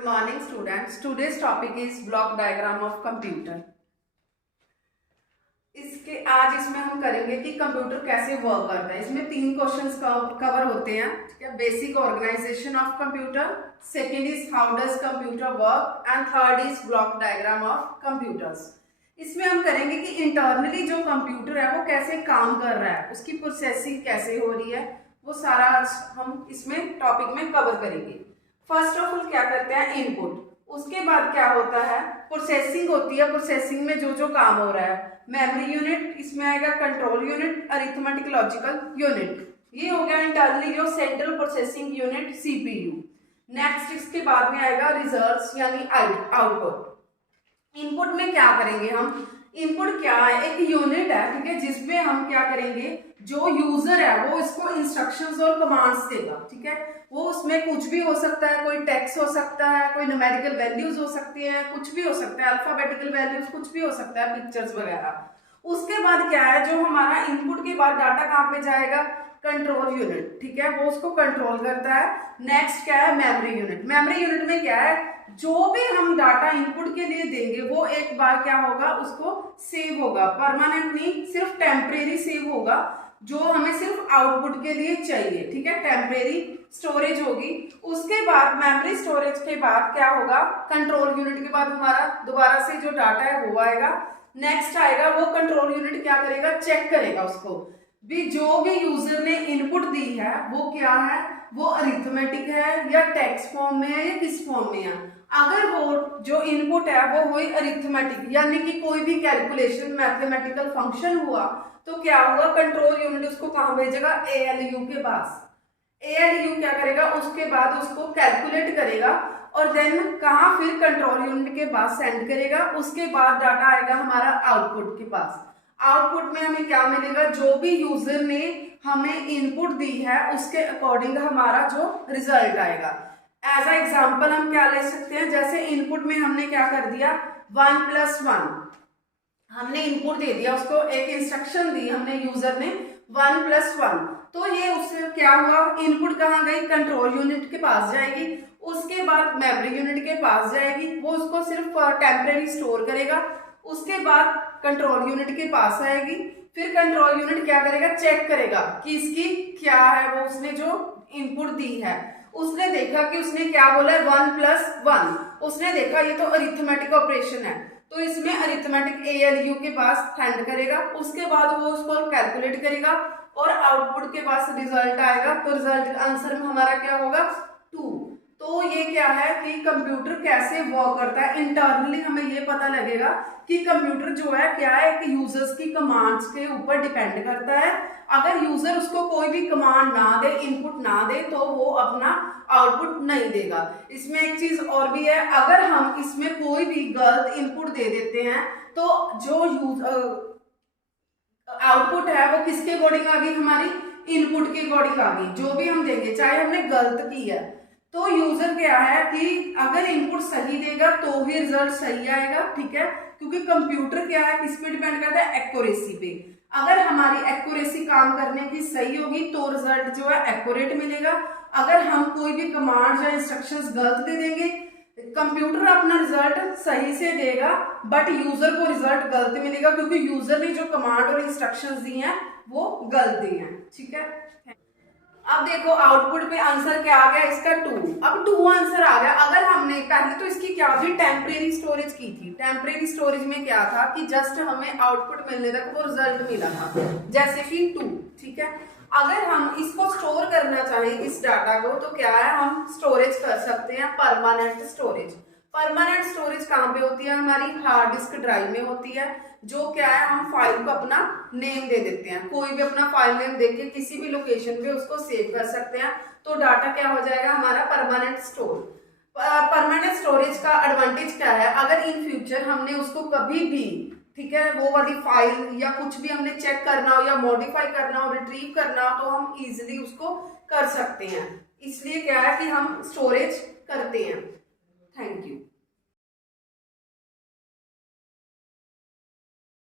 Good morning students. Today's topic is block diagram of computer. इसमें हम करेंगे कि कंप्यूटर कैसे वर्क करता है। इसमें 3 क्वेश्चंस कवर होते हैं, ठीक है। Basic organisation of computer, second is how does computer work and third is block diagram of computers. इसमें हम करेंगे कि इंटरनली जो कंप्यूटर है वो कैसे काम कर रहा है, उसकी प्रोसेसिंग कैसे हो रही है, वो सारा हम इसमें टॉपिक में कवर करेंगे। फर्स्ट ऑफ ऑल क्या करते हैं, इनपुट। उसके बाद क्या होता है, प्रोसेसिंग होती है। प्रोसेसिंग में जो जो काम हो रहा है, मेमोरी यूनिट, इसमें आएगा control unit, arithmetic logical unit. ये हो गया इंटरनली जो central processing unit CPU. Next इसके बाद में आएगा रिजल्ट्स यानी आउटपुट। इनपुट में क्या करेंगे हम, इनपुट क्या है, एक यूनिट है, ठीक है, जिसमें हम क्या करेंगे, जो यूजर है वो इसको इंस्ट्रक्शंस और कमांड्स देगा, ठीक है। वो उसमें कुछ भी हो सकता है, कोई टेक्स्ट हो सकता है, कोई न्यूमेरिकल वैल्यूज हो सकती है, कुछ भी हो सकता है, अल्फाबेटिकल वैल्यूज, कुछ भी हो सकता है, पिक्चर्स वगैरह। उसके बाद क्या है, जो हमारा इनपुट के बाद डाटा कहाँ पे जाएगा, कंट्रोल यूनिट, ठीक है, वो उसको कंट्रोल करता है। नेक्स्ट क्या है, मेमोरी यूनिट। मेमोरी यूनिट में क्या है, जो भी हम डाटा इनपुट के लिए देंगे वो एक बार क्या होगा, उसको सेव होगा, परमानेंट नहीं, सिर्फ टेम्परेरी सेव होगा, जो हमें सिर्फ आउटपुट के लिए चाहिए, ठीक है, टेम्परेरी स्टोरेज होगी। उसके बाद मेमोरी स्टोरेज के बाद क्या होगा, कंट्रोल यूनिट के बाद हमारा दोबारा से जो डाटा है वो आएगा। नेक्स्ट आएगा, वो कंट्रोल यूनिट क्या करेगा, चेक करेगा उसको भी, जो भी यूजर ने इनपुट दी है वो क्या है, वो अरिथमेटिक है या टेक्स्ट फॉर्म में है या किस फॉर्म में है। अगर वो जो इनपुट है वो हुई अरिथमेटिक यानी कि कोई भी कैलकुलेशन मैथमेटिकल फंक्शन हुआ, तो क्या होगा, कंट्रोल यूनिट उसको कहां भेजेगा, एएलयू के पास। एएलयू क्या करेगा, उसके बाद उसको कैलकुलेट करेगा और देन कहां, फिर कंट्रोल यूनिट के पास सेंड करेगा। उसके बाद डाटा आएगा हमारा आउटपुट के पास। आउटपुट में हमें क्या मिलेगा, जो भी यूजर ने हमें इनपुट दी है उसके अकॉर्डिंग हमारा जो रिजल्ट आएगा। एज अ एग्जाम्पल हम क्या ले सकते हैं, जैसे इनपुट में हमने क्या कर दिया, 1+1 हमने इनपुट दे दिया, उसको एक इंस्ट्रक्शन दी हमने यूजर ने 1+1, तो ये उससे क्या हुआ, इनपुट कहाँ गई, कंट्रोल यूनिट के पास जाएगी। उसके बाद मेमोरी यूनिट के पास जाएगी, वो उसको सिर्फ टेम्परेरी स्टोर करेगा। उसके बाद कंट्रोल यूनिट के पास आएगी, फिर कंट्रोल यूनिट क्या करेगा, चेक करेगा कि इसकी क्या है, वो उसने जो इनपुट दी है, उसने देखा कि उसने क्या बोला है 1+1, उसने देखा ये तो अरिथमेटिक ऑपरेशन है, तो इसमें अरिथमेटिक एएलयू के पास सेंड करेगा। उसके बाद वो उसको कैलकुलेट करेगा और आउटपुट के पास रिजल्ट आएगा, तो रिजल्ट आंसर में हमारा क्या होगा, 2। तो ये क्या है कि कंप्यूटर कैसे वर्क करता है, इंटरनली हमें ये पता लगेगा कि कंप्यूटर जो है क्या है, कि यूजर्स की कमांड्स के ऊपर डिपेंड करता है। अगर यूजर उसको कोई भी कमांड ना दे, इनपुट ना दे, तो वो अपना आउटपुट नहीं देगा। इसमें एक चीज और भी है, अगर हम इसमें कोई भी गलत इनपुट दे देते हैं तो जो आउटपुट है वो किसके अकॉर्डिंग आ गई, हमारी इनपुट के अकॉर्डिंग आ गई, जो भी हम देंगे, चाहे हमने गलत की है। तो यूजर क्या है कि अगर इनपुट सही देगा तो ही रिजल्ट सही आएगा, ठीक है, क्योंकि कंप्यूटर क्या है, किस पे डिपेंड करता है, एक्यूरेसी पे। अगर हमारी एक्यूरेसी काम करने की सही होगी तो रिजल्ट जो है एक्यूरेट मिलेगा। अगर हम कोई भी कमांड या इंस्ट्रक्शंस गलत दे देंगे, कंप्यूटर अपना रिजल्ट सही से देगा बट यूजर को रिजल्ट गलत मिलेगा, क्योंकि यूजर ने जो कमांड और इंस्ट्रक्शंस दी हैं वो गलत दी हैं, ठीक है। अब देखो आउटपुट पे आंसर क्या आ गया, इसका 2। अब 2 आंसर आ गया। अगर हमने पहले तो इसकी क्या थी, टेम्परेरी स्टोरेज की थी। टेम्परेरी स्टोरेज में क्या था कि जस्ट हमें आउटपुट मिलने तक वो रिजल्ट मिला था, जैसे कि 2, ठीक है। अगर हम इसको स्टोर करना चाहें इस डाटा को, तो क्या है, हम स्टोरेज कर सकते हैं, परमानेंट स्टोरेज। परमानेंट स्टोरेज कहाँ पे होती है, हमारी हार्ड डिस्क ड्राइव में होती है, जो क्या है, हम फाइल को अपना नेम दे देते हैं, कोई भी अपना फाइल नेम देके किसी भी लोकेशन पे उसको सेव कर सकते हैं, तो डाटा क्या हो जाएगा हमारा परमानेंट स्टोर। परमानेंट स्टोरेज का एडवांटेज क्या है, अगर इन फ्यूचर हमने उसको कभी भी, ठीक है, वो वाली फाइल या कुछ भी हमने चेक करना हो या मॉडिफाई करना हो, रिट्रीव करना हो, तो हम इजिली उसको कर सकते हैं। इसलिए क्या है कि हम स्टोरेज करते हैं। Thank you.